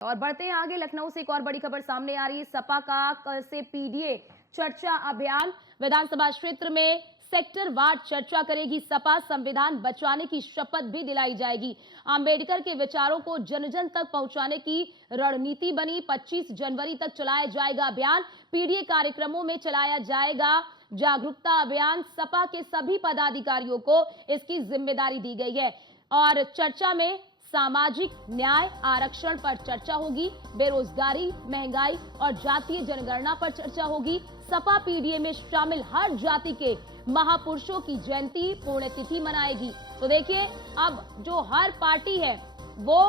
और बढ़ते हैं आगे। लखनऊ से एक और बड़ी खबर सामने आ रही है। सपा का कल से पीडीए चर्चा अभियान। विधानसभा क्षेत्र में सेक्टर वार चर्चा करेगी सपा। संविधान बचाने की शपथ भी दिलाई जाएगी। अंबेडकर के विचारों को जन जन तक पहुंचाने की रणनीति बनी। 25 जनवरी तक चलाया जाएगा अभियान। पीडीए कार्यक्रमों में चलाया जाएगा जागरूकता अभियान। सपा के सभी पदाधिकारियों को इसकी जिम्मेदारी दी गई है और चर्चा में सामाजिक न्याय, आरक्षण पर चर्चा होगी, बेरोजगारी, महंगाई और जातीय जनगणना पर चर्चा होगी। सपा पीडीए में शामिल हर जाति के महापुरुषों की जयंती पुण्यतिथि मनाएगी। तो देखिए, अब जो हर पार्टी है वो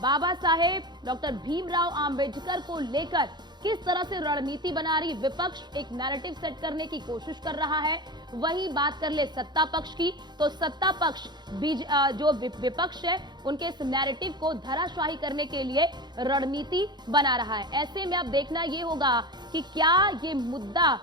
बाबा साहेब डॉक्टर भीमराव अंबेडकर को लेकर किस तरह से रणनीति बना रही। विपक्ष एक नैरेटिव सेट करने की कोशिश कर रहा है। वही बात कर ले सत्ता पक्ष की, तो सत्ता पक्ष जो विपक्ष है उनके इस नैरेटिव को धराशाही करने के लिए रणनीति बना रहा है। ऐसे में अब देखना ये होगा कि क्या ये मुद्दा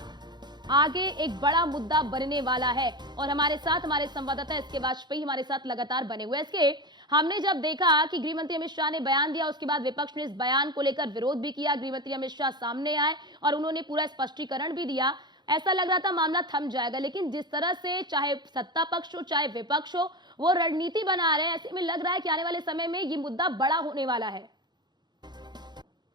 आगे एक बड़ा मुद्दा बनने वाला है। और हमारे साथ हमारे संवाददाता एसके वाजपेयी हमारे साथ लगातार बने हुए। इसके हमने जब देखा कि गृहमंत्री अमित शाह ने बयान दिया, उसके बाद विपक्ष ने इस बयान को लेकर विरोध भी किया। गृहमंत्री अमित शाह सामने आए और उन्होंने पूरा स्पष्टीकरण भी दिया। ऐसा लग रहा था मामला थम जाएगा, लेकिन जिस तरह से चाहे सत्ता पक्ष हो चाहे विपक्ष हो वो रणनीति बना रहे हैं, ऐसे में लग रहा है कि आने वाले समय में ये मुद्दा बड़ा होने वाला है।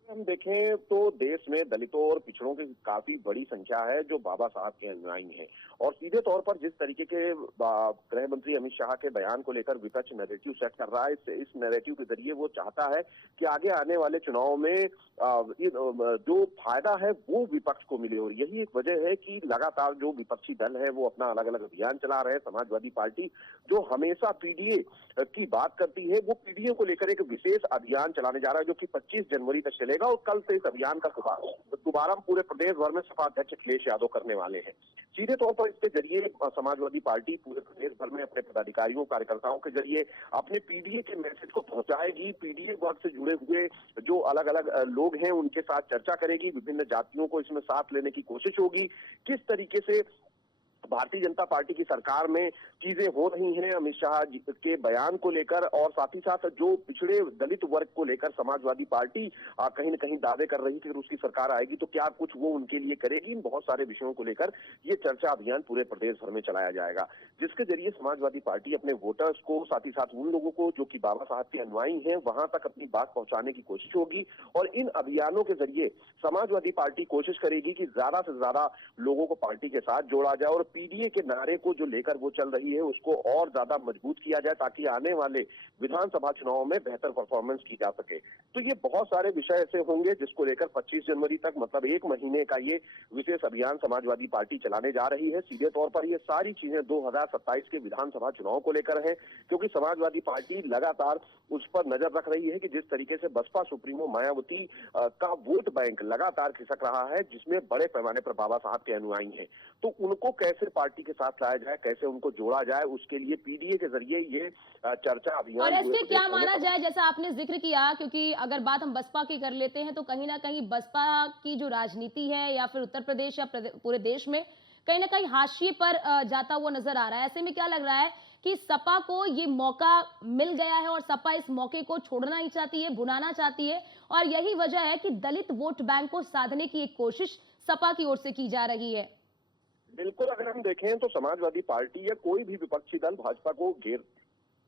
हम देखें तो देश में दलितों और पिछड़ों की काफी बड़ी संख्या है जो बाबा साहब के अनुयायी हैं और सीधे तौर पर जिस तरीके के गृह मंत्री अमित शाह के बयान को लेकर विपक्ष नैरेटिव सेट कर रहा है, इस नैरेटिव के जरिए वो चाहता है कि आगे आने वाले चुनाव में जो फायदा है वो विपक्ष को मिले। और यही एक वजह है कि लगातार जो विपक्षी दल है वो अपना अलग अलग अभियान चला रहे हैं। समाजवादी पार्टी जो हमेशा पीडीए की बात करती है वो पीडीए को लेकर एक विशेष अभियान चलाने जा रहा है जो कि 25 जनवरी तक चलेगा और कल से इस अभियान का शुभारंभ पूरे प्रदेश भर में सपा अध्यक्ष अखिलेश यादव करने वाले हैं। सीधे तौर पर इसके जरिए समाजवादी पार्टी पूरे प्रदेश भर में अपने पदाधिकारियों कार्यकर्ताओं के जरिए अपने पीडीए के मैसेज को पहुंचाएगी। पीडीए वर्ग से जुड़े हुए जो अलग अलग लोग हैं उनके साथ चर्चा करेगी। विभिन्न जातियों को इसमें साथ लेने की कोशिश होगी। किस तरीके से भारतीय जनता पार्टी की सरकार में चीजें हो रही हैं अमित शाह के बयान को लेकर और साथ ही साथ जो पिछड़े दलित वर्ग को लेकर समाजवादी पार्टी कहीं न कहीं दावे कर रही थी कि उसकी सरकार आएगी तो क्या कुछ वो उनके लिए करेगी। इन बहुत सारे विषयों को लेकर ये चर्चा अभियान पूरे प्रदेश भर में चलाया जाएगा, जिसके जरिए समाजवादी पार्टी अपने वोटर्स को साथ ही साथ उन लोगों को जो कि बाबा साहब के अनुयायी हैं वहां तक अपनी बात पहुंचाने की कोशिश होगी। और इन अभियानों के जरिए समाजवादी पार्टी कोशिश करेगी कि ज्यादा से ज्यादा लोगों को पार्टी के साथ जोड़ा जाए और पीडीए के नारे को जो लेकर वो चल रही है उसको और ज्यादा मजबूत किया जाए ताकि आने वाले विधानसभा चुनाव में बेहतर परफॉर्मेंस की जा सके। तो ये बहुत सारे विषय ऐसे होंगे जिसको लेकर 25 जनवरी तक मतलब एक महीने का ये विशेष अभियान समाजवादी पार्टी चलाने जा रही है। सीधे तौर पर ये सारी चीजें 2027 के विधानसभा चुनाव को लेकर है, क्योंकि समाजवादी पार्टी लगातार उस पर नजर रख रही है कि जिस तरीके से बसपा सुप्रीमो मायावती का वोट बैंक लगातार खिसक रहा है, जिसमें बड़े पैमाने पर बाबा साहब के अनुयायी हैं, तो उनको कैसे पार्टी के साथ लाया जाए, कैसे उनको जोड़ा जाए, उसके लिए पीडीए के जरिए ये चर्चा अभियान। और इससे क्या माना जाए, जैसा आपने जिक्र किया, क्योंकि अगर बात हम बसपा की कर लेते हैं तो कहीं ना कहीं बसपा की जो राजनीति है या फिर उत्तर प्रदेश या पूरे देश में कहीं ना कहीं हाशिए पर जाता हुआ नजर आ रहा है। ऐसे में क्या लग रहा है कि सपा को ये मौका मिल गया है और सपा इस मौके को छोड़ना नहीं चाहती है, भुनाना चाहती है और यही वजह है कि दलित वोट बैंक को साधने की एक कोशिश सपा की ओर से की जा रही है। बिल्कुल, अगर हम देखें तो समाजवादी पार्टी या कोई भी विपक्षी दल भाजपा को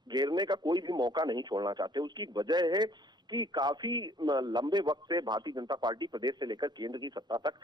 घेरने का कोई भी मौका नहीं छोड़ना चाहते। उसकी वजह है कि काफी लंबे वक्त से भारतीय जनता पार्टी प्रदेश से लेकर केंद्र की सत्ता तक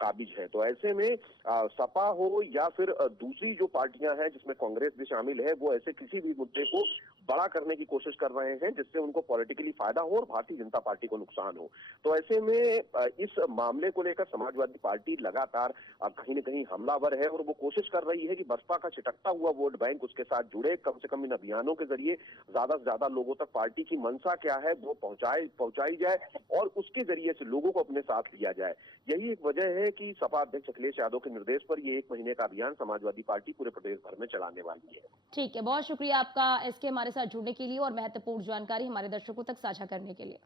काबिज है। तो ऐसे में सपा हो या फिर दूसरी जो पार्टियां हैं जिसमें कांग्रेस भी शामिल है, वो ऐसे किसी भी मुद्दे को बड़ा करने की कोशिश कर रहे हैं जिससे उनको पॉलिटिकली फायदा हो और भारतीय जनता पार्टी को नुकसान हो। तो ऐसे में इस मामले को लेकर समाजवादी पार्टी लगातार कहीं न कहीं हमलावर है और वो कोशिश कर रही है कि बसपा का छिटकता हुआ वोट बैंक उसके साथ जुड़े। कम से कम इन अभियानों के जरिए ज्यादा से ज्यादा लोगों तक पार्टी की मंशा क्या है वो पहुंचाई जाए और उसके जरिए से लोगों को अपने साथ लिया जाए। यही एक वजह है कि सपा अध्यक्ष अखिलेश यादव के निर्देश पर ये एक महीने का अभियान समाजवादी पार्टी पूरे प्रदेश भर में चलाने वाली है। ठीक है, बहुत शुक्रिया आपका एसके हमारे साथ जुड़ने के लिए और महत्वपूर्ण जानकारी हमारे दर्शकों तक साझा करने के लिए।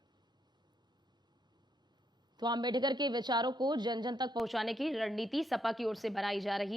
तो अम्बेडकर के विचारों को जन जन तक पहुंचाने की रणनीति सपा की ओर से बनाई जा रही है।